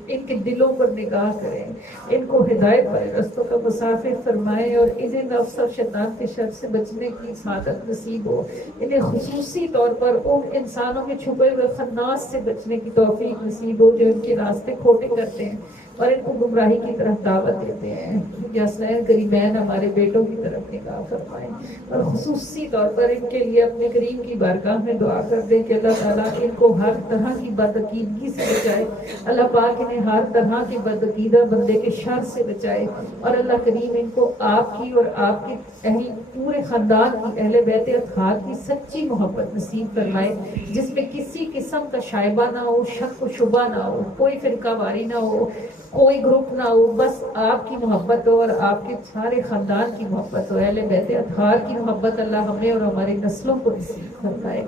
ان کے دلوں پر نگاہ کریں، ان کو ہدایت والے رستوں کا مسافر فرمائیں اور انہیں نفس اور شیطان کے شر سے بچنے کی سعادت نصیب ہو۔ انہیں خصوصی طور پر ان انسانوں کے چھپے ہوئے خناس سے بچنے کی توفیق نصیب ہو جو ان کے راستے کھوٹے کرتے ہیں اور ان کو گمراہی کی طرف دعوت دیتے ہیں۔ یا حسین کریمین ہمارے بیٹوں کی طرف نگاہ فرمائیں اور خصوصی طور پر ان کے لیے اپنے کریم کی بارگاہ میں دعا کر دیں کہ اللہ تعالیٰ ان کو ہر طرح کی بدعقیدگی سے بچائے، اللہ پاک انہیں ہر طرح کے بدعقیدہ بندے کے شر سے بچائے اور اللہ کریم ان کو آپ کی اور آپ کے پورے خاندان کی اہل بیت اطہار کی سچی محبت نصیب فرمائے جس میں کسی قسم کا شائبہ نہ ہو، شک و شبہ نہ ہو، کوئی فرقہ واری نہ ہو، کوئی گروپ نہ ہو، بس آپ کی محبت ہو اور آپ کے سارے خاندان کی محبت ہو، اہل بیت اطہار کی محبت اللہ ہمیں اور ہماری نسلوں کو نصیب فرمائے۔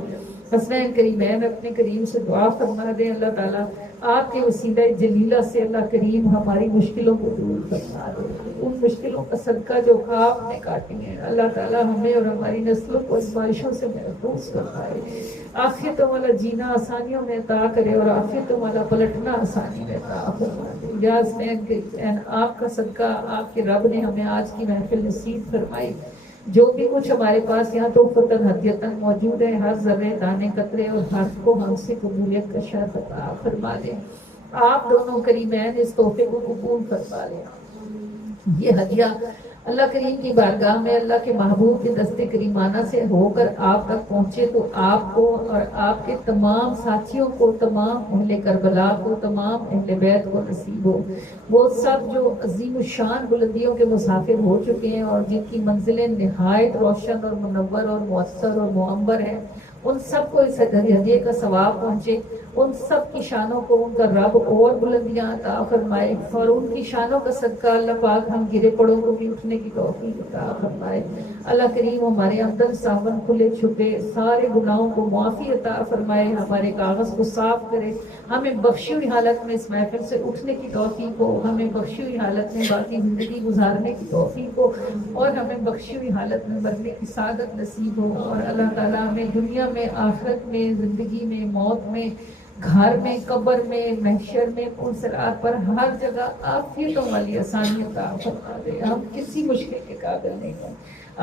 حسنین کریمین اپنے کریم سے دعا فرما دیں اللہ تعالیٰ آپ کے وسیلہ جلیلہ سے اللہ کریم ہماری مشکلوں کو دور فرما دے، ان مشکلوں کا صدقہ جو آپ نے کاٹی ہیں اللہ تعالیٰ ہمیں اور ہماری نسلوں کو آزمائشوں سے محفوظ فرمائے، عافیتوں والا جینا آسانیوں میں عطا کرے اور عافیتوں والا پلٹنا آسانی میں عطا فرما دے۔ یا حسنین آپ کا صدقہ آپ کے رب نے ہمیں آج کی محفل نصیب فرمائی، جو بھی کچھ ہمارے پاس یہاں توفتاً ہدیتاً موجود ہے، ہر ذرے دانے قطرے اور حرف کو ہم سے قبولیت کا شرف عطا فرما دیں۔ آپ دونوں کریمین اس تحفے کو قبول فرما لیں۔ یہ ہدیہ اللہ کریم کی بارگاہ میں اللہ کے محبوب کے دستے کریمانہ سے ہو کر آپ تک پہنچے تو آپ کو اور آپ کے تمام ساتھیوں کو، تمام اہل کربلا کو، تمام اہل بیت کو نصیب ہو۔ وہ سب جو عظیم الشان بلندیوں کے مسافر ہو چکے ہیں اور جن کی منزلیں نہایت روشن اور منور اور مؤثر اور معمر ہیں، ان سب کو اس ہدیے کا ثواب پہنچے، ان سب کی شانوں کو ان کا رب اور بلندیاں عطا فرمائے اور ان کی شانوں کا صدقہ اللہ پاک ہم گرے پڑوں کو بھی اٹھنے کی توفیق عطا فرمائے۔ اللہ کریم ہمارے اندر سامن کھلے چھپے سارے گناہوں کو معافی عطا فرمائے، ہمارے کاغذ کو صاف کرے، ہمیں بخشی ہوئی حالت میں اس محفل سے اٹھنے کی توفیق ہو، ہمیں بخشی ہوئی حالت میں باقی زندگی گزارنے کی توفیق ہو اور ہمیں بخشی ہوئی حالت میں مرنے کی سعادت نصیب ہو، اور اللہ تعالیٰ ہمیں دنیا میں، آخرت میں، زندگی میں، موت میں، گھر میں، قبر میں، محشر میں، پرصراط پر ہر جگہ عافیتوں والی آسانی عطا فرما دے۔ ہم کسی مشکل کے قابل نہیں ہیں،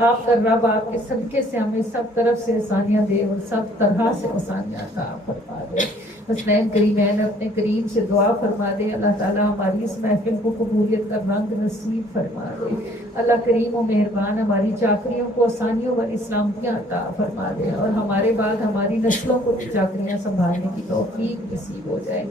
آپ کا رب آپ کے صدقے سے ہمیں سب طرف سے آسانیاں دے اور سب طرح سے آسانیاں عطا فرما دے۔ حسنین کریمین اپنے کریم سے دعا فرما دے اللہ تعالیٰ ہماری اس محفل کو قبولیت کا رنگ نصیب فرما دے، اللہ کریم و مہربان ہماری چاکریوں کو آسانیوں والی سلامتیاں عطا فرما دے اور ہمارے بعد ہماری نسلوں کو چاکریاں سنبھالنے کی توفیق نصیب ہو جائے۔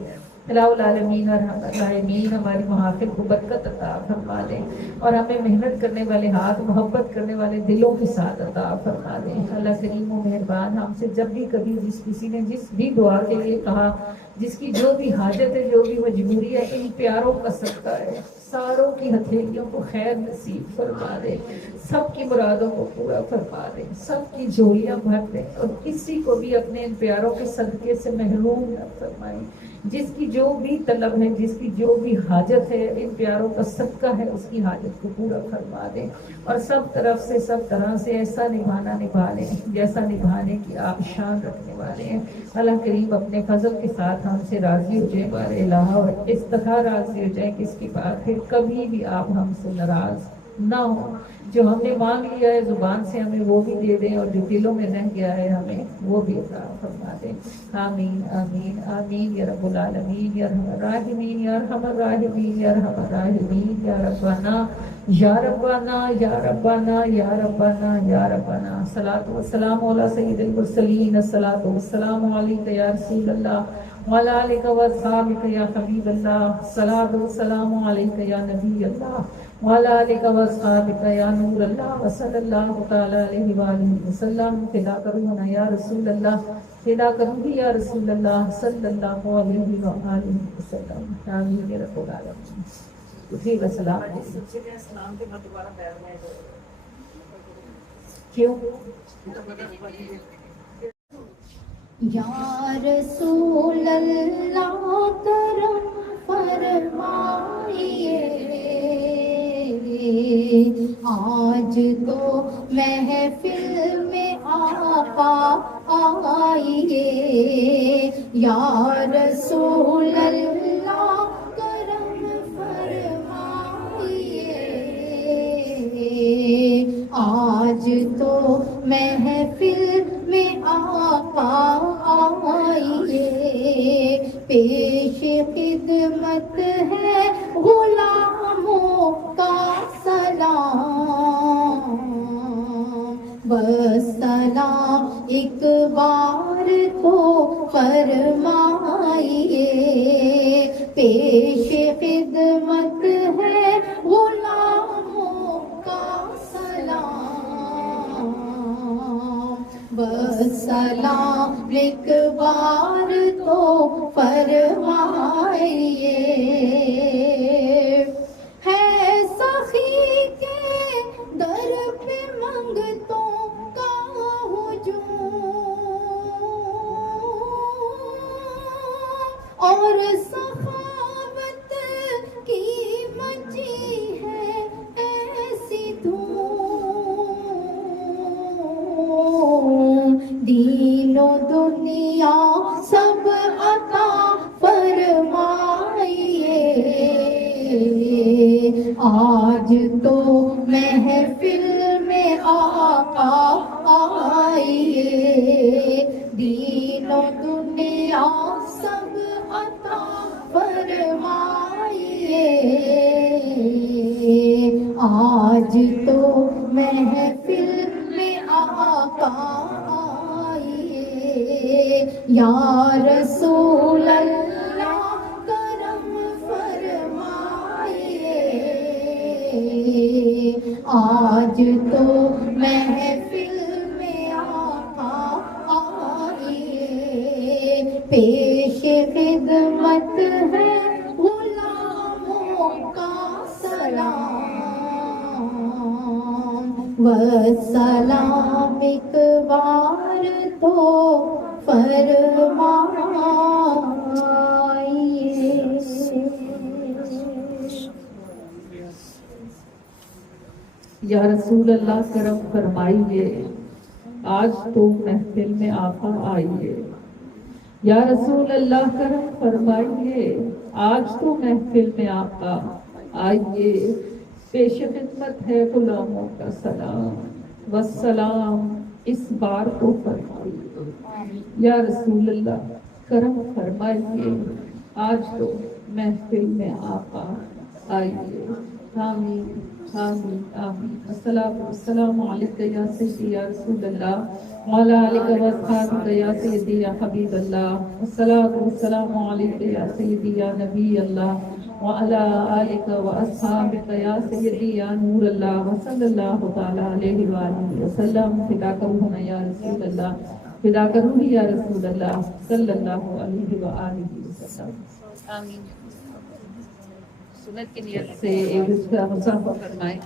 الہ العالمین ارحم الراحمین ہماری محافل کو برکت عطا فرما دے اور ہمیں محنت کرنے والے ہاتھ، محبت کرنے والے دلوں کے ساتھ عطا فرما دے۔ اللہ کریم و مہربان ہم سے جب بھی کبھی جس کسی نے جس بھی دعا کے لیے کہا، جس کی جو بھی حاجت ہے، جو بھی مجبوری ہے، ان پیاروں کا صدقہ ہے، ساروں کی ہتھیلیوں کو خیر نصیب فرما دے، سب کی مرادوں کو پورا فرما دے، سب کی جھولیاں بھر دے اور کسی کو بھی اپنے ان پیاروں کے صدقے سے محروم نہ فرمائے۔ جس کی جو بھی طلب ہے، جس کی جو بھی حاجت ہے، ان پیاروں کا صدقہ ہے، اس کی حاجت کو پورا فرما دے اور سب طرف سے سب طرح سے ایسا نبھانا نبھا لیں جیسا نبھانے کی آپ شان رکھنے والے ہیں۔ اللہ کریم اپنے فضل کے ساتھ ہم سے راضی ہو جائے بار الہ، اور اس طرح راضی ہو جائے کہ اس کی بات پھر کبھی بھی آپ ہم سے ناراض نہ ہو۔ جو ہم نے مانگ لیا ہے زبان سے، ہمیں وہ بھی دے دیں، اور جو دلوں میں رہ گیا ہے ہمیں وہ بھی عطا فرما دیں۔ آمین آمین آمین یا رب العالمین یا ارحم الراحمین یا ارحم الراحمین یا ارحم الراحمین یا ربنا یا ربنا یا ربنا یا ربنا یا ربنا۔ الصلاۃ والسلام علی سید المرسلین، الصلاۃ والسلام علیک یا رسول اللہ وعلی آلک و اصحابک یا حبیب اللہ، الصلاۃ والسلام علیک یا نبی اللہ وعلی آلک و اصحابک یا نور اللہ، وصلی اللہ تعالی علیہ وآلہ وسلم۔ فدا کروں یا رسول اللہ، فدا کروں گی یا رسول اللہ صلی اللہ علیہ وآلہ وسلم۔ آمین یا رب العالمین۔ جی السلام کیوں؟ یا رسول اللہ کرم فرمائیے، آج تو محفل میں آقا آئیے، یا رسول اللہ کرم فرمائیے، آج تو محفل میں آقا آئیے، پیش خدمت ہے غلاموں کا سلام، بس سلام ایک بار تو فرمائیے، پیش خدمت ہے غلاموں کا سلام، بس سلام ایک بار تو فرمائیے، ہے سخی کے در پہ منگتوں کا ہجوم، اور سخاوت کی مچی ہے ایسی دھوم، دین و دنیا سب عطا فرمائیے، آج تو محفل میں آقا آئیے، دین و دنیا سب عطا فرمائیے، آج تو محفل میں آقا آئیے، یا رسول اللہ کرم فرمائیے، آج تو محفل میں آقا آئیے، پیش خدمت ہے غلاموں کا سلام، والسلام ایک بار تو فرمائیے۔ یا رسول اللہ کرم فرمائیے، آج تو محفل میں آقا آئیے، یا رسول اللہ کرم فرمائیے، آج تو محفل میں آقا آئیے، پیش خدمت ہے غلاموں کا سلام، والسلام اس بار کو فرمائیے، یا رسول اللہ کرم فرمائیے، آج تو محفل میں آقا آئیے، آمین آمین آمین السلام علیکم یا سیدی یا رسول اللہ وعلی آلک و اصحابک یا سیدی یا حبیب اللہ السلام علیکم یا سیدی یا نبی اللہ وعلی آلک و اصحابک یا سیدی یا نور اللہ وصلی اللہ تعالی علیہ وآلہ وسلم فدا کروں یا رسول اللہ فدا کروں یا رسول اللہ صلی اللہ علیہ وآلہ وسلم آمین سنت کی نیت سے ایک دوسرے کا مصافحہ فرمائیں